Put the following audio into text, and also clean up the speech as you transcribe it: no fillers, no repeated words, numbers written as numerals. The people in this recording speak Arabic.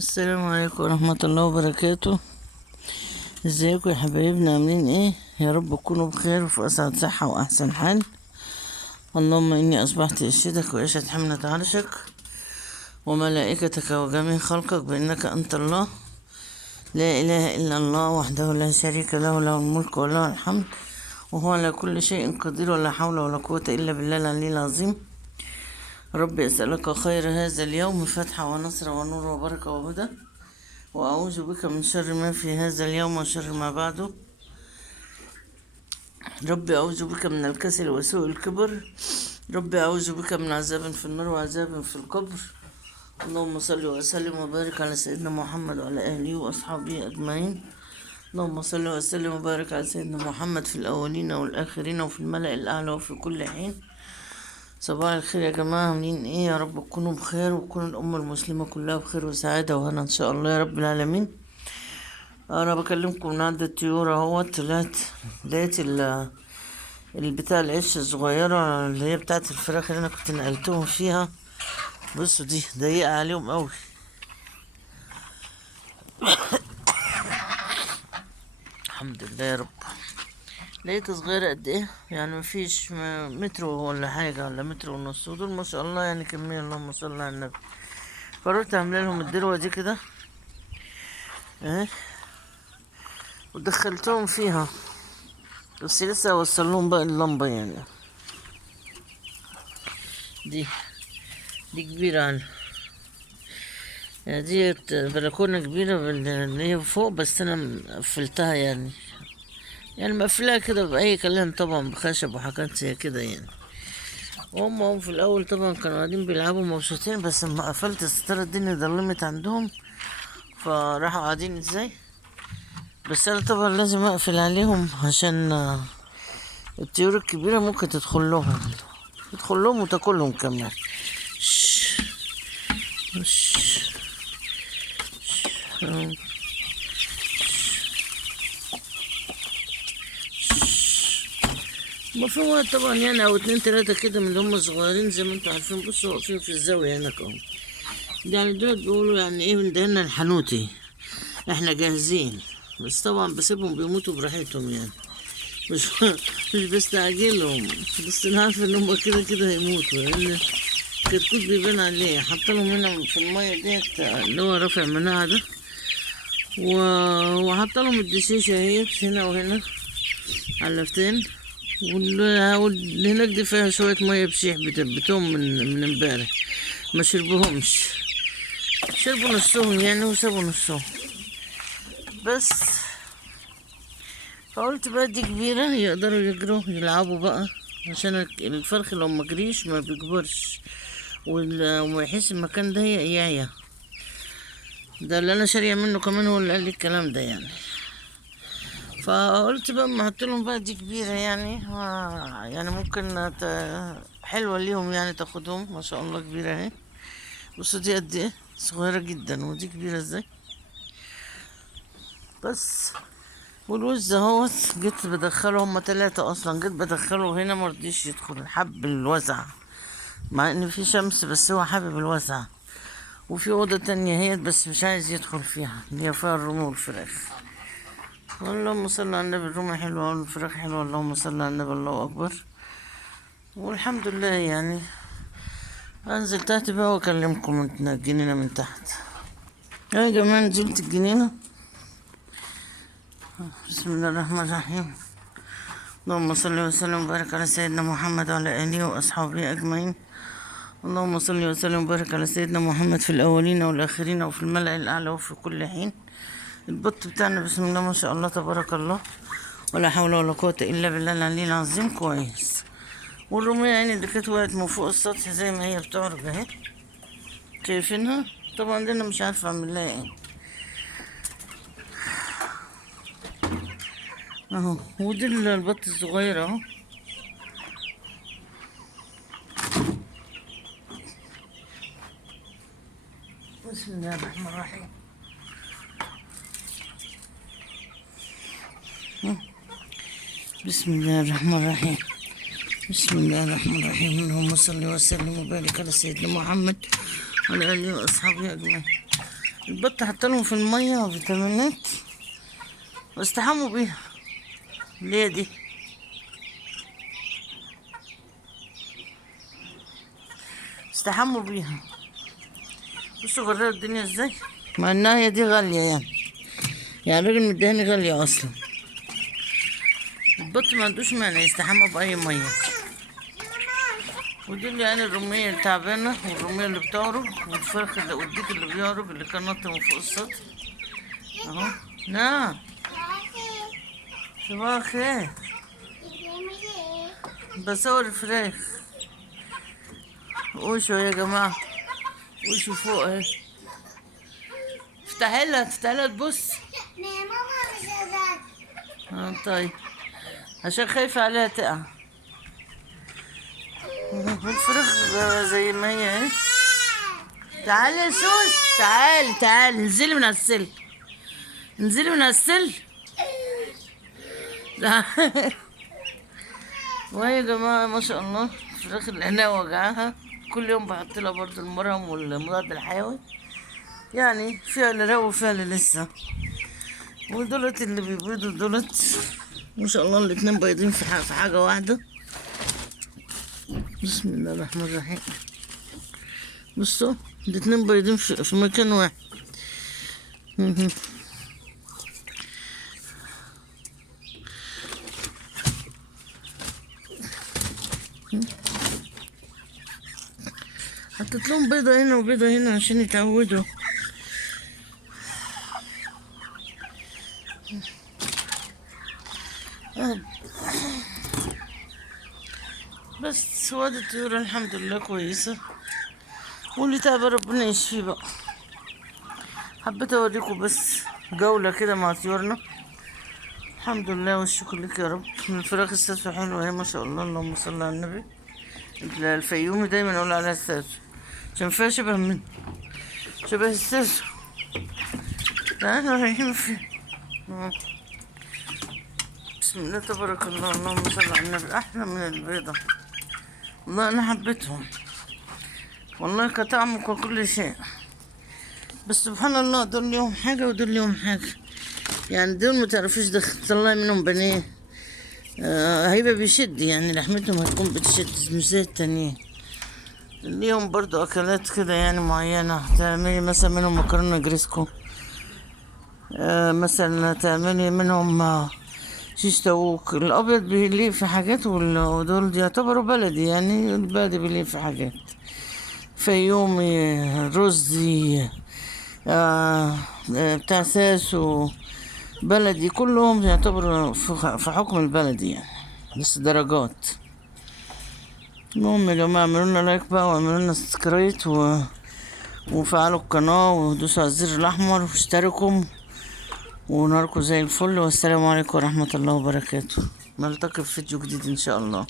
السلام عليكم ورحمة الله وبركاته. ازيكم يا حبايبنا، عاملين ايه؟ يا رب تكونوا بخير وفي اسعد صحة واحسن حال. اللهم اني اصبحت اشهدك واشهد حملة عرشك وملائكتك وجميع خلقك بانك انت الله لا اله الا الله وحده لا شريك له، له الملك وله الحمد وهو على كل شيء قدير، ولا حول ولا قوة الا بالله العلي العظيم. ربي اسألك خير هذا اليوم، فتح ونصر ونور وبركة وهدى، وأعوذ بك من شر ما في هذا اليوم وشر ما بعده. ربي أعوذ بك من الكسل وسوء الكبر. ربي أعوذ بك من عذاب في النار وعذاب في القبر. اللهم صل وسلم وبارك على سيدنا محمد وعلى آله وأصحابه أجمعين. اللهم صل وسلم وبارك على سيدنا محمد في الأولين والآخرين وفي الملأ الأعلى وفي كل حين. صباح الخير يا جماعة، عاملين ايه؟ يا رب تكونوا بخير وتكون الأمة المسلمة كلها بخير وسعادة وهنا إن شاء الله يا رب العالمين. انا بكلمكم من عند الطيور اهو. لقيت البتاع العش الصغيره اللي هي بتاعت الفراخ اللي انا كنت نقلتهم فيها. بصوا دي ضيقه عليهم قوي. الحمد لله يا رب. لقيت صغيره قد ايه يعني، مفيش متر ولا حاجه ولا متر ونص، ودول ما شاء الله يعني كميه اللهم صل على النبي. قررت اعمل لهم الدروه دي كده اهي، ودخلتهم فيها، بس لسه اوصل لهم بقى اللمبه يعني. دي دي كبيرة يعني ديت بلكونة كبيرة اللي هي فوق، بس أنا قفلتها يعني مقفلاها كده بأي كلام طبعا، بخشب وحاجات زي كده يعني. وهم في الأول طبعا كانوا قاعدين بيلعبوا مبسوطين، بس لما قفلت الستارة الدنيا ضلمت عندهم، فراحوا قاعدين ازاي. بس أنا طبعا لازم أقفل عليهم عشان الطيور الكبيرة ممكن تدخل لهم وتاكلهم كمان. شش. شش. ما في وقت طبعا يعني، او اتنين تلاتة كده من اللي هم صغيرين زي ما انتوا عارفين. بصوا واقفين في الزاوية هناك اهو. يعني دول بيقولوا يعني ايه، مندهنا الحنوتي، احنا جاهزين. بس طبعا بسيبهم بيموتوا براحتهم يعني، مش مش بستعجلهم، بس انا عارفة ان هم كده كده هيموتوا، لان الكتكوت بيبان عليه. حاطلهم هنا في المية ديت اللي هو رافع مناعة ده، وحاطلهم الدشيشة اهيت هنا وهنا علفتين. واللي هناك دي فيها شوية مية بشيح بتبتهم من امبارح، ما شربوهمش، شربوا نصهم يعني وسابوا نصهم بس. فقلت بقى دي كبيرة يقدروا يجروا يلعبوا بقى، عشان الفرخ لو مجريش ما بيكبرش، وما يحس المكان ده يعيا. ده اللي انا شاريه منه كمان، هو اللي قال لي الكلام ده يعني. فقلت بقى ما لهم بقى دي كبيرة يعني ممكن حلوة ليهم يعني، تاخدهم ما شاء الله كبيرة اهي. بصوا دي قد ايه، صغيرة جدا، ودي كبيرة ازاي بس. والوز اهوت جيت بدخله، هما تلاتة اصلا، جيت بدخله هنا مرضيش يدخل، حب الوزع مع ان في شمس، بس هو حابب الوزع. وفي اوضة تانية هي بس مش عايز يدخل فيها، اللي هي فيها الرومي والفراخ. اللهم صل على النبي، الرومي حلوة والفراخ حلوة، اللهم صل على النبي، الله أكبر. والحمد لله يعني. أنزل تحت بقى وأكلمكم من الجنينة من تحت. يا جماعة نزلت الجنينة. بسم الله الرحمن الرحيم. اللهم صل وسلم وبارك على سيدنا محمد وعلى آله وأصحابه أجمعين. اللهم صل وسلم وبارك على سيدنا محمد في الأولين والآخرين وفي الملأ الأعلى وفي كل حين. البط بتاعنا بسم الله ما شاء الله تبارك الله، ولا حول ولا قوة إلا بالله العلي العظيم، كويس. والرمية يعني اللي كانت وقعت من فوق السطح زي ما هي بتعرج اهي، شايفينها. طبعا دي انا مش عارفة اعمل لها ايه اهو. ودي البط الصغير اهو. بسم الله الرحمن الرحيم. بسم الله الرحمن الرحيم. بسم الله الرحمن الرحيم. اللهم صل وسلم وبارك على سيدنا محمد وعلى آله وأصحابه أجمعين. البط حطلهم في المية فيتامينات واستحموا بيها. ليه دي؟ استحموا بيها. بصوا غرقوا الدنيا ازاي، مع انها هي دي غالية يعني الراجل مديهاني غالية اصلا. البط ما عندوش مانع يستحمى بأي مية. ودول يعني الرومية التعبانة والرومية اللي بتعرج والفرخ اللي والديك اللي بيعرج اللي كان نط من فوق السطح اهو. نعم صباح الخير. بصور الفراخ. وشوا يا جماعة، وشوا فوق اهي. افتحي لها تبص. طيب عشان خايفة عليها تقع. والفراخ زي ما هي اهي. تعالي يا سوس، تعالي انزلي من على السل، انزلي من على السل. ويا جماعة ما شاء الله الفراخ اللي هنا وجعها. كل يوم بحط لها برضه المرهم والمضاد الحيوي، يعني فيها اللي رو وفيها اللي لسه. ودولت اللي بيبيضوا دولت ما شاء الله الاتنين بيضين في حاجة واحدة. بسم الله الرحمن الرحيم. بصوا الاتنين بيضين في مكان واحد. حطيت لهم بيضة هنا وبيضة هنا عشان يتعودوا. بس سواد الطيور الحمد لله كويسة، واللي تعب ربنا يشفيه بقى. حبيت اوريكم بس جولة كده مع طيورنا. الحمد لله والشكر لك يا رب. الفراخ الساسة حلوة اهي ما شاء الله، اللهم صل على النبي. الفيومي دايما اقول عليها الساسة عشان فيها شبه الساسة. تعالوا رايحين فين؟ بسم الله تبارك الله، اللهم صل على النبي. احلى من البيضة والله، انا حبيتهم والله كطعم وكل شيء. بس سبحان الله دول ليهم حاجة ودول ليهم حاجة. يعني دول متعرفوش تطلعي منهم بانيه. هيبقى بيشد، يعني لحمتهم هتكون بتشد مش زي التانيين. ليهم برضو اكلات كده يعني معينة. تعملي مثلا منهم مكرونة جريسكو، مثلا تعملي منهم شيش تاووك. الابيض بيليق في حاجات ودول يعتبروا بلدي، يعني البلدي بيليق في حاجات. فيومي، رزي، بتاع ساسو، بلدي، كلهم يعتبروا في حكم البلدي يعني، بس درجات. المهم يا جماعة اعملوا لنا لايك بقى واعملوا لنا سبسكرايب وفعلوا القناة ودوسوا على الزر الأحمر واشتركوا، ونهاركم زي الفل. والسلام عليكم ورحمة الله وبركاته. نلتقي في فيديو جديد إن شاء الله.